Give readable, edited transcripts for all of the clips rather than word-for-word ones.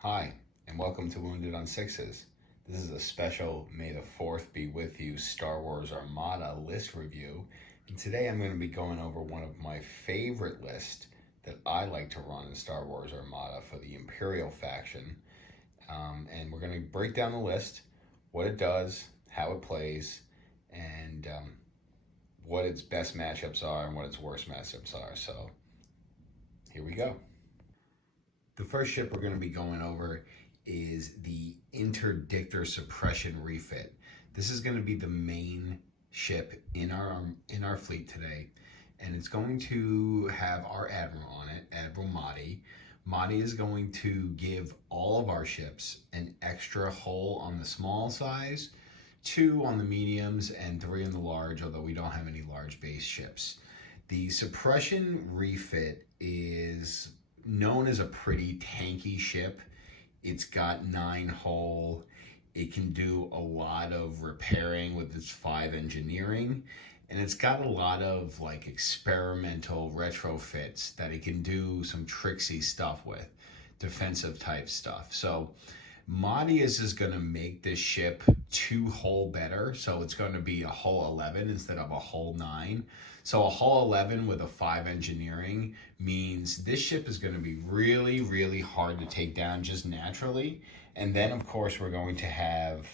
Hi, and welcome to Wounded on Sixes. This is a special May the 4th be with you Star Wars Armada list review. And today I'm going to be going over one of my favorite lists that I like to run in Star Wars Armada for the Imperial faction. And we're going to break down the list, what it does, how it plays, and what its best matchups are and what its worst matchups are. So here we go. The first ship we're going to be going over is the Interdictor Suppression refit. This is going to be the main ship in our fleet today, and it's going to have our admiral on it, Admiral Mahdi. Mahdi is going to give all of our ships an extra hull on the small size, 2 on the mediums, and 3 on the large, although we don't have any large base ships. The suppression refit is known as a pretty tanky ship. It's got 9 hull. It can do a lot of repairing with its 5 engineering, and it's got a lot of like experimental retrofits that it can do some tricksy stuff with, defensive type stuff. So Mahdi is just going to make this ship 2 hull better, so it's going to be a hull 11 instead of a hull 9. So a hull 11 with a 5 engineering means this ship is going to be really, really hard to take down just naturally. And then, of course, we're going to have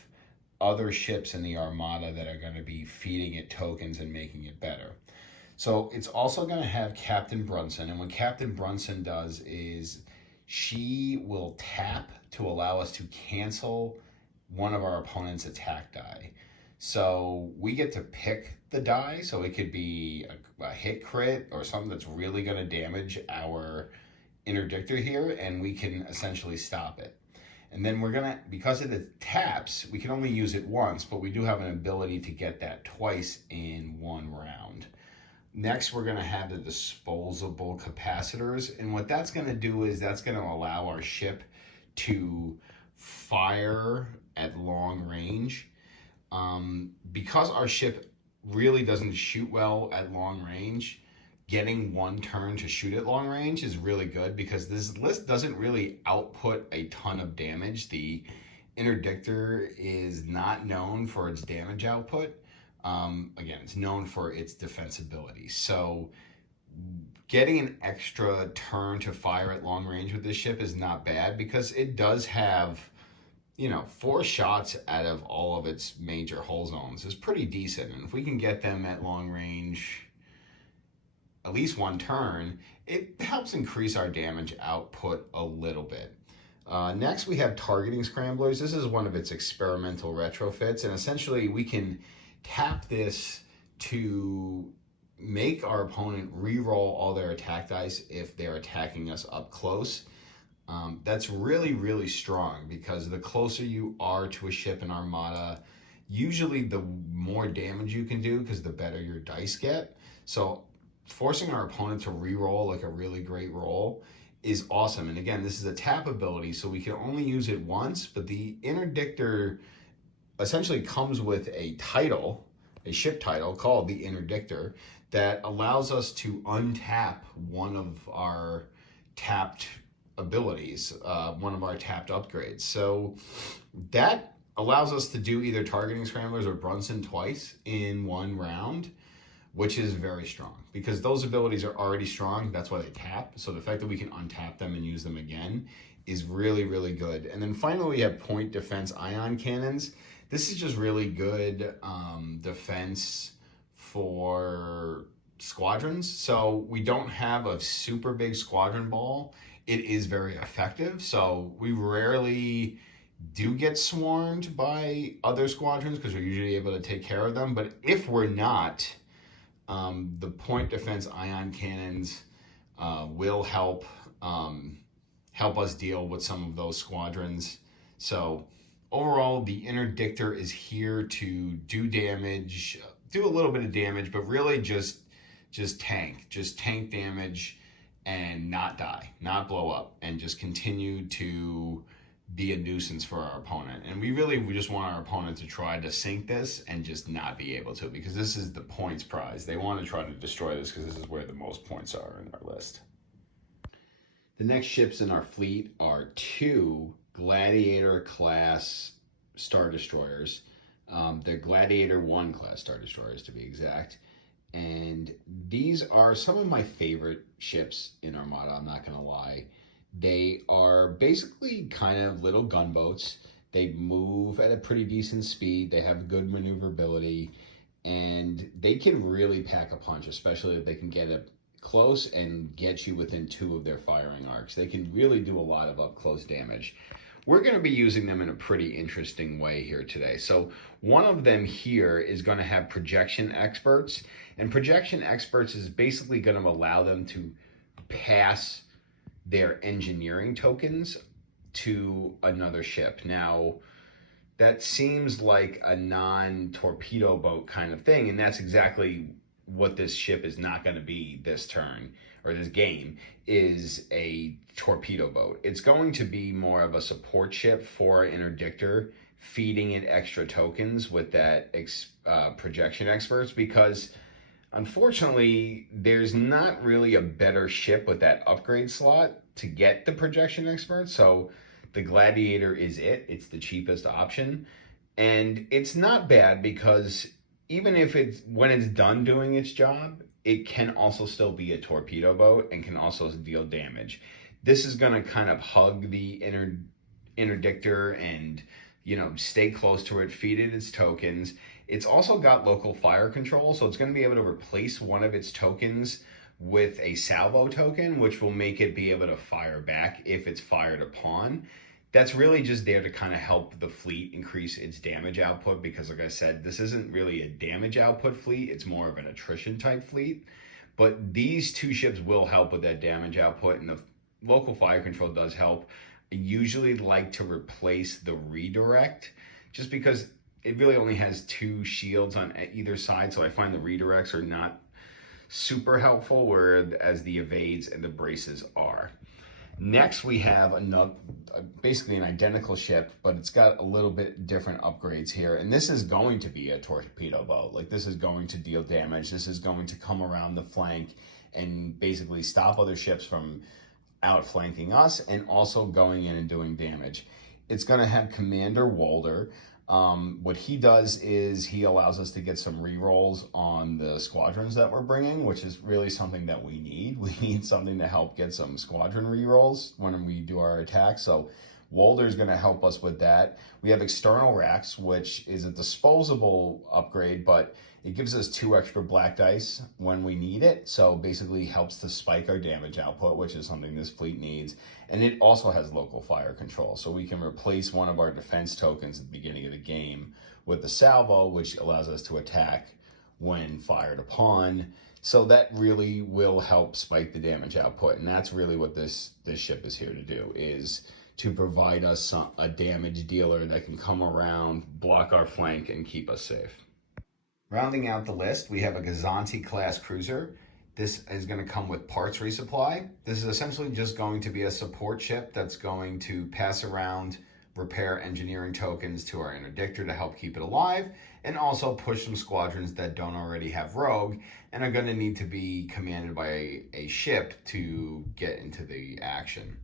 other ships in the Armada that are going to be feeding it tokens and making it better. So it's also going to have Captain Brunson. And what Captain Brunson does is she will tap to allow us to cancel one of our opponent's attack die. So we get to pick the die, so it could be a hit crit or something that's really going to damage our interdictor here, and we can essentially stop it. And then we're going to, because it taps, we can only use it once, but we do have an ability to get that twice in one round. Next, we're going to have the disposable capacitors. And what that's going to do is that's going to allow our ship to fire at long range. Because our ship really doesn't shoot well at long range, getting 1 turn to shoot at long range is really good because this list doesn't really output a ton of damage. The interdictor is not known for its damage output. Again, it's known for its defensibility. So getting an extra turn to fire at long range with this ship is not bad because it does have, 4 shots out of all of its major hull zones is pretty decent. And if we can get them at long range at least 1 turn, it helps increase our damage output a little bit. Next, we have targeting scramblers. This is one of its experimental retrofits, and essentially we can tap this to make our opponent re-roll all their attack dice if they're attacking us up close. That's really, really strong because the closer you are to a ship in Armada, usually the more damage you can do because the better your dice get. So forcing our opponent to re-roll like a really great roll is awesome. And again, this is a tap ability, so we can only use it once, but the interdictor essentially comes with a title, a ship title called the Interdictor, that allows us to untap one of our tapped abilities, one of our tapped upgrades. So that allows us to do either targeting scramblers or Brunson twice in 1 round, which is very strong because those abilities are already strong. That's why they tap. So the fact that we can untap them and use them again is really, really good. And then finally, we have point defense ion cannons. This is just really good defense for squadrons. So we don't have a super big squadron ball. It is very effective. So we rarely do get swarmed by other squadrons because we're usually able to take care of them. But if we're not, the point defense ion cannons will help us deal with some of those squadrons. So overall, the interdictor is here to do damage, do a little bit of damage, but really just tank damage and not die, not blow up, and just continue to be a nuisance for our opponent. And we just want our opponent to try to sink this and just not be able to, because this is the points prize. They want to try to destroy this because this is where the most points are in our list. The next ships in our fleet are two Gladiator class Star Destroyers. They're Gladiator 1 class Star Destroyers to be exact. And these are some of my favorite ships in Armada, I'm not going to lie. They are basically kind of little gunboats. They move at a pretty decent speed. They have good maneuverability, and they can really pack a punch, especially if they can get up close and get you within 2 of their firing arcs. They can really do a lot of up close damage. We're going to be using them in a pretty interesting way here today. So one of them here is going to have projection experts, and projection experts is basically going to allow them to pass their engineering tokens to another ship. Now, that seems like a non-torpedo boat kind of thing, and that's exactly what this ship is not going to be this turn, or this game, is a torpedo boat. It's going to be more of a support ship for an interdictor, feeding it extra tokens with that projection experts, because unfortunately there's not really a better ship with that upgrade slot to get the projection experts. So the Gladiator is it's the cheapest option, and it's not bad because even if when it's done doing its job, it can also still be a torpedo boat and can also deal damage. This is going to kind of hug the interdictor and, stay close to it, feed it its tokens. It's also got local fire control, so it's going to be able to replace one of its tokens with a salvo token, which will make it be able to fire back if it's fired upon. That's really just there to kind of help the fleet increase its damage output, because like I said, this isn't really a damage output fleet, it's more of an attrition type fleet. But these two ships will help with that damage output, and the local fire control does help. I usually like to replace the redirect just because it really only has 2 shields on either side, so I find the redirects are not super helpful, whereas the evades and the braces are. Next, we have basically an identical ship, but it's got a little bit different upgrades here. And this is going to be a torpedo boat. Like, this is going to deal damage. This is going to come around the flank and basically stop other ships from outflanking us and also going in and doing damage. It's going to have Commander Walder. What he does is he allows us to get some rerolls on the squadrons that we're bringing, which is really something that we need. We need something to help get some squadron rerolls when we do our attacks. So Walder is going to help us with that. We have External Racks, which is a disposable upgrade, but it gives us 2 extra black dice when we need it. So basically helps to spike our damage output, which is something this fleet needs. And it also has local fire control. So we can replace one of our defense tokens at the beginning of the game with the salvo, which allows us to attack when fired upon. So that really will help spike the damage output. And that's really what this ship is here to do, is to provide us a damage dealer that can come around, block our flank, and keep us safe. Rounding out the list, we have a Gazanti class cruiser. This is going to come with parts resupply. This is essentially just going to be a support ship that's going to pass around, repair engineering tokens to our interdictor to help keep it alive, and also push some squadrons that don't already have rogue and are going to need to be commanded by a ship to get into the action.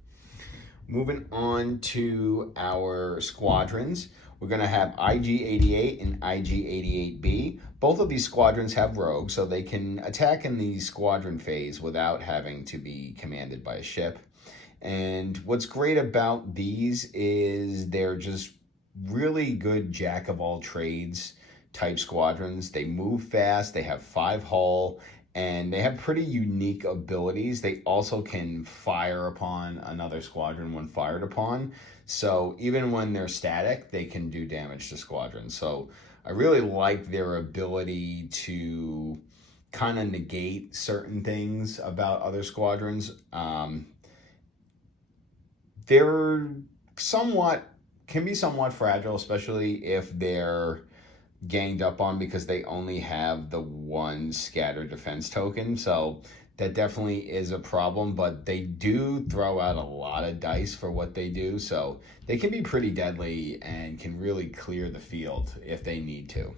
Moving on to our squadrons, we're going to have IG-88 and IG-88B. Both of these squadrons have rogue, so they can attack in the squadron phase without having to be commanded by a ship. And what's great about these is they're just really good jack-of-all-trades type squadrons. They move fast, they have 5 hull, and they have pretty unique abilities. They also can fire upon another squadron when fired upon. So even when they're static, they can do damage to squadrons. So I really like their ability to kind of negate certain things about other squadrons. They're can be somewhat fragile, especially if they're ganged up on, because they only have the 1 scattered defense token. So that definitely is a problem, but they do throw out a lot of dice for what they do. So they can be pretty deadly and can really clear the field if they need to.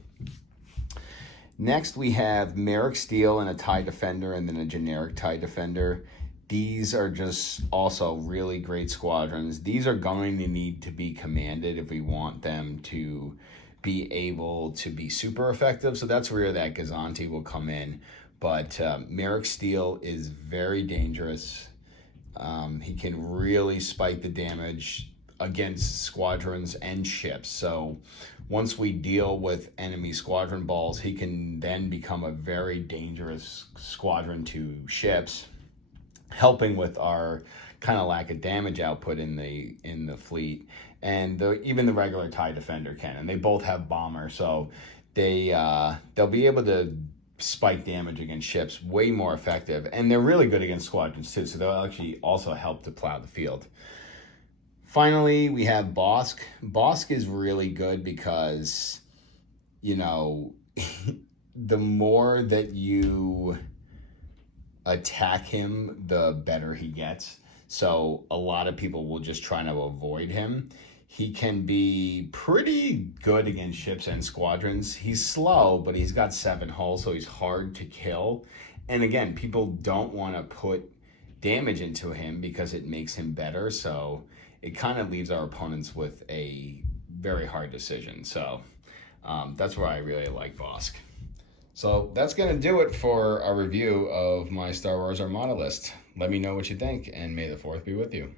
Next, we have Merrick Steel and a TIE Defender, and then a generic TIE Defender. These are just also really great squadrons. These are going to need to be commanded if we want them to be able to be super effective. So that's where that Gazanti will come in. But Merrick Steel is very dangerous. He can really spike the damage against squadrons and ships. So once we deal with enemy squadron balls, he can then become a very dangerous squadron to ships, helping with our kind of lack of damage output in the fleet. And even the regular TIE Defender can, and they both have bomber, so they'll be able to spike damage against ships way more effective, and they're really good against squadrons too, so they'll actually also help to plow the field. Finally, we have Bosk. Bosk is really good because, you know, the more that you attack him, the better he gets. So a lot of people will just try to avoid him. He can be pretty good against ships and squadrons. He's slow, but he's got 7 hulls, so he's hard to kill. And again, people don't want to put damage into him because it makes him better. So it kind of leaves our opponents with a very hard decision. So that's where I really like Bosk. So that's going to do it for a review of my Star Wars Armada list. Let me know what you think, and may the 4th be with you.